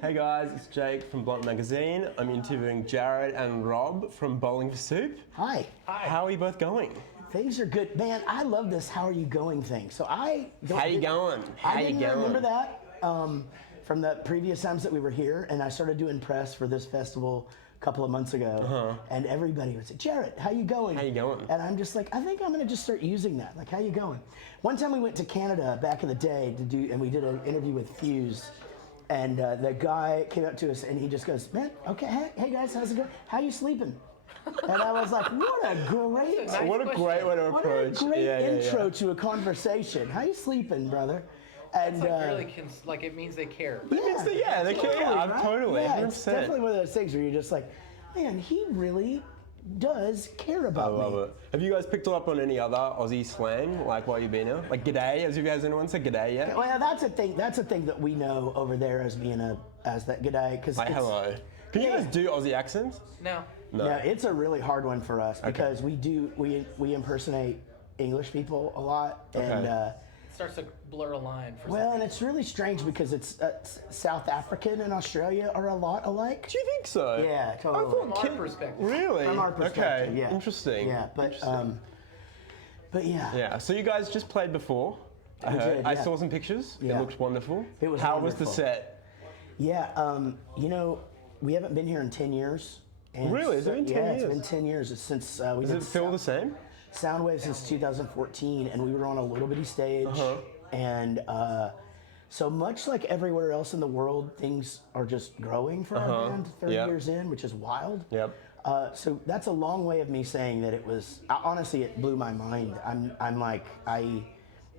Hey guys, it's Jake from Blunt Magazine. I'm interviewing Jared and Rob from Bowling for Soup. Hi. How are you both going? Things are good. Man, I love this how are you going thing. So I don't How you going? How I you didn't going? remember that from the previous times that we were here, and I started doing press for this festival a couple of months ago, and everybody would say, Jared, how you going? How you going? And I'm just like, I think I'm gonna just start using that. Like, how you going? One time we went to Canada back in the day and we did an interview with Fuse. And the guy came up to us and he just goes, man, okay, hey guys, how's it going? How you sleeping? And I was like, what a great way to approach. What a great intro to a conversation. How you sleeping, brother? And it's like it means they care. They care. Right? Totally. Yeah, 100%. it's definitely one of those things where you're just like, man, he really does care about me. I love it. Have you guys picked up on any other Aussie slang, like while you've been here? Like g'day, has you guys anyone said g'day yet? Well, that's a thing. That's a thing that we know over there as being as that g'day. Because like hello. Can you guys do Aussie accents? No. Yeah, it's a really hard one for us because we impersonate English people a lot, and it starts to blur a line. And it's really strange because it's South African and Australia are a lot alike. Do you think so? Yeah, totally. From our perspective. Really? From our perspective, okay. yeah. Interesting. Yeah, but yeah. Yeah. So you guys just played before. I saw some pictures. Yeah. It looked wonderful. It was How wonderful. was the set? Yeah, we haven't been here in 10 years. And Really? Has it been 10 years? Yeah, it's been 10 years since we Does did it feel the same? Soundwave since 2014, and we were on a little bitty stage, and so much like everywhere else in the world, things are just growing for our band 30 years in, which is wild. Yep. So that's a long way of me saying that it was. Honestly, it blew my mind.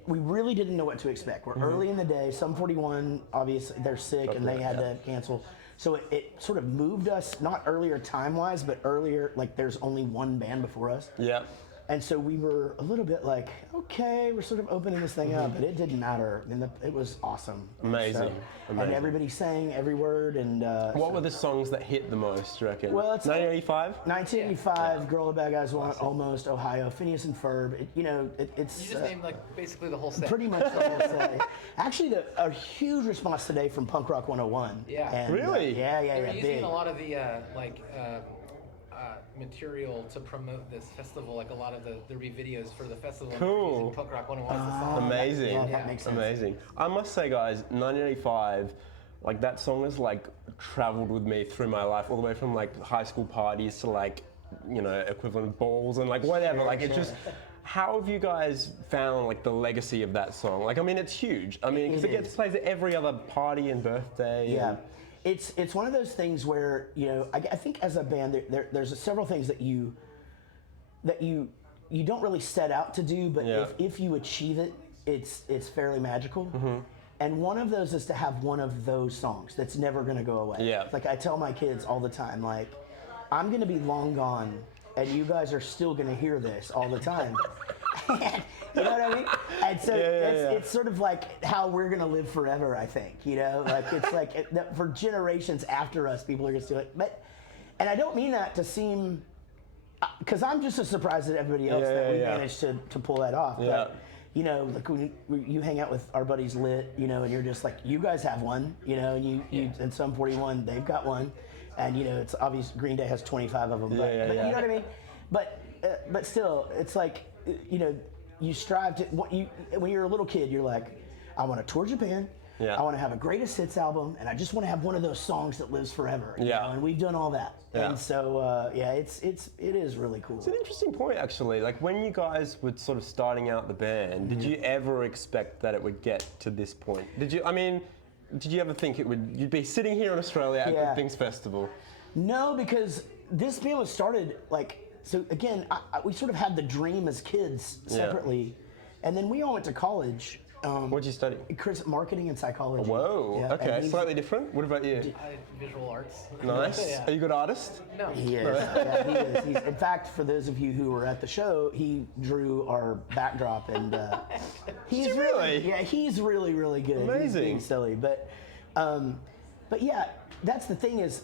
We really didn't know what to expect. We're early in the day. Sum 41, obviously, they're sick and they had to cancel. So it sort of moved us, not earlier time-wise, but earlier, like there's only one band before us. Yeah. And so we were a little bit like, okay, we're sort of opening this thing up, but it didn't matter. I mean, it was awesome. Amazing. And everybody sang every word. And what were the songs that hit the most, do you reckon? Well, it's 1985? 1985, Girl the Bad Guys Want, Almost, Ohio, Phineas and Ferb. It's... You just named like basically the whole set. Pretty much the whole set. Actually, a huge response today from Punk Rock 101. Yeah. And, Really? They were big. using a lot of the material to promote this festival, like a lot of the videos for the festival. Cool. Using Punk Rock 101 as the song. Amazing. Yeah, that makes sense. Amazing. I must say, guys, 1985, like that song has like traveled with me through my life, all the way from like high school parties to like, equivalent balls and like whatever. It's just, how have you guys found like the legacy of that song? Like, I mean, it's huge. I mean, because it gets played at every other party and birthday. Yeah. It's one of those things where, I think as a band, there's several things that you don't really set out to do, but if you achieve it, it's fairly magical. And one of those is to have one of those songs that's never going to go away. Yeah. Like I tell my kids all the time, like, I'm going to be long gone, and you guys are still going to hear this all the time. You know what I mean? And so it's sort of like how we're gonna live forever, I think. Like it's like for generations after us, people are gonna do it. And I don't mean that to seem, because I'm just as surprised as everybody else that we managed to pull that off. Yeah. But like when you hang out with our buddies Lit, and you're just like, you guys have one, and you and Sum 41, they've got one, and it's obvious Green Day has 25 of them. But you know what I mean? But still, it's like you strive to when you're a little kid, you're like, I want to tour Japan. Yeah. I want to have a greatest hits album, and I just want to have one of those songs that lives forever. And we've done all that. Yeah. And so it is really cool. It's an interesting point, actually. Like when you guys were sort of starting out the band, did you ever expect that it would get to this point? Did you ever think you'd be sitting here in Australia at Good Things Festival? No, because this band was started like. So again, we sort of had the dream as kids separately, and then we all went to college. What'd you study? Marketing and psychology. Whoa, Yeah, okay, slightly different. What about you? Visual arts. Nice. Are you a good artist? No. He is. Yeah, he is. In fact, for those of you who were at the show, he drew our backdrop, and he's really? Yeah, he's really, really good. Amazing. He's being silly, but yeah, that's the thing is.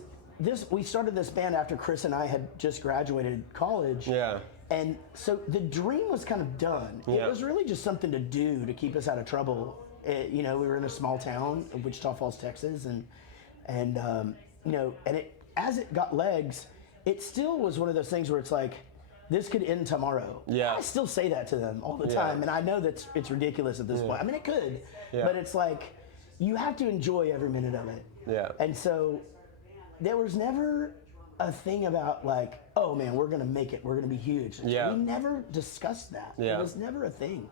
We started this band after Chris and I had just graduated college. Yeah. And so the dream was kind of done. Yeah. It was really just something to do to keep us out of trouble. We were in a small town, Wichita Falls, Texas, and And you know, and it as it got legs, it still was one of those things where it's like, this could end tomorrow. Yeah. I still say that to them all the time, and I know that it's ridiculous at this point. I mean, it could, but it's like you have to enjoy every minute of it. Yeah. And so there was never a thing about like, oh man, we're gonna make it, we're gonna be huge. Yeah. We never discussed that. Yeah. It was never a thing.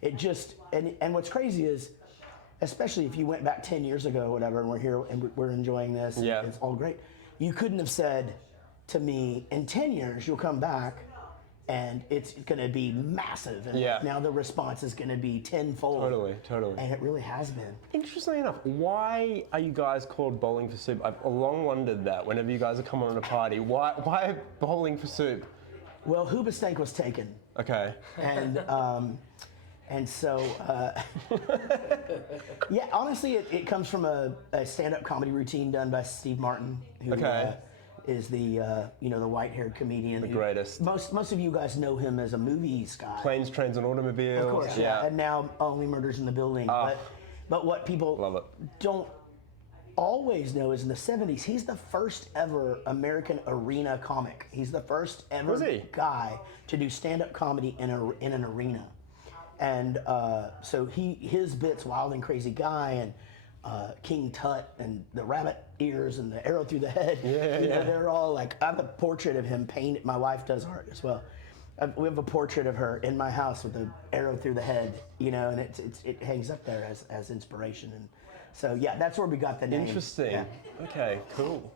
It just and what's crazy is, especially if you went back 10 years ago or whatever, and we're here and we're enjoying this, and it's all great. You couldn't have said to me, in 10 years you'll come back and it's gonna be massive, and now the response is gonna be tenfold. Totally. And it really has been. Interestingly enough, why are you guys called Bowling for Soup? I've long wondered that whenever you guys are coming on a party. Why Bowling for Soup? Well, Hoobastank was taken. Okay. And so, yeah, honestly, it comes from a stand-up comedy routine done by Steve Martin, who is the the white-haired comedian. The greatest. Most of you guys know him as a movies guy. Planes, Trains, and Automobiles. Of course, yeah. And now Only Murders in the Building. But what people don't always know is in the 70s, he's the first ever American arena comic. He's the first ever guy to do stand-up comedy in an arena. And so his bits, Wild and Crazy Guy and King Tut and the rabbit ears and the arrow through the head, they're all like, I have a portrait of him painted. My wife does art as well. We have a portrait of her in my house with the arrow through the head, and it hangs up there as inspiration. And so yeah, that's where we got the name. Interesting. Yeah. Okay, cool.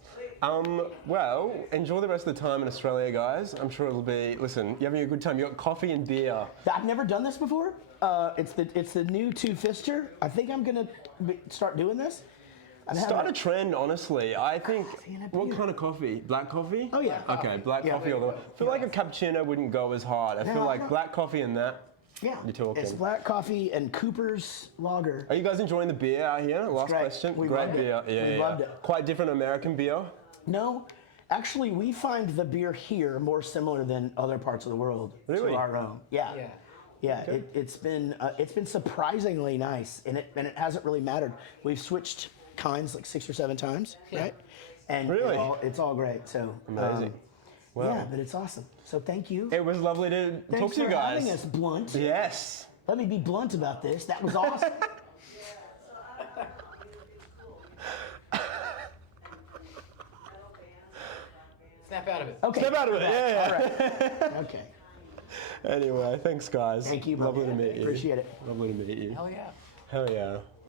Well, enjoy the rest of the time in Australia, guys. I'm sure it'll be. Listen, you're having a good time. You got coffee and beer. I've never done this before. It's the new two-fister. I think I'm gonna start doing this. Start a trend, honestly. I think. What kind of coffee? Black coffee? Oh yeah. Okay, black coffee all the way. I feel like a cappuccino wouldn't go as hard. I feel like black coffee and that. Yeah. You're talking. It's black coffee and Cooper's Lager. Are you guys enjoying the beer out here? Last great. question. We Great loved it. beer. Yeah, We loved it. Quite different American beer. No, actually, we find the beer here more similar than other parts of the world to our own. Yeah. Okay. It's been surprisingly nice, and it hasn't really mattered. We've switched kinds like 6 or 7 times, right? And it's all great. So amazing. Yeah, but it's awesome. So thank you. It was lovely to talk to you guys. Thanks for having us, Blunt. Yes. Let me be blunt about this. That was awesome. Snap out of it. Okay. Snap out of it. Yeah. All right. Okay. Anyway, thanks, guys. Thank you, Lovely to meet you. Appreciate it. Lovely to meet you. Hell yeah. Hell yeah.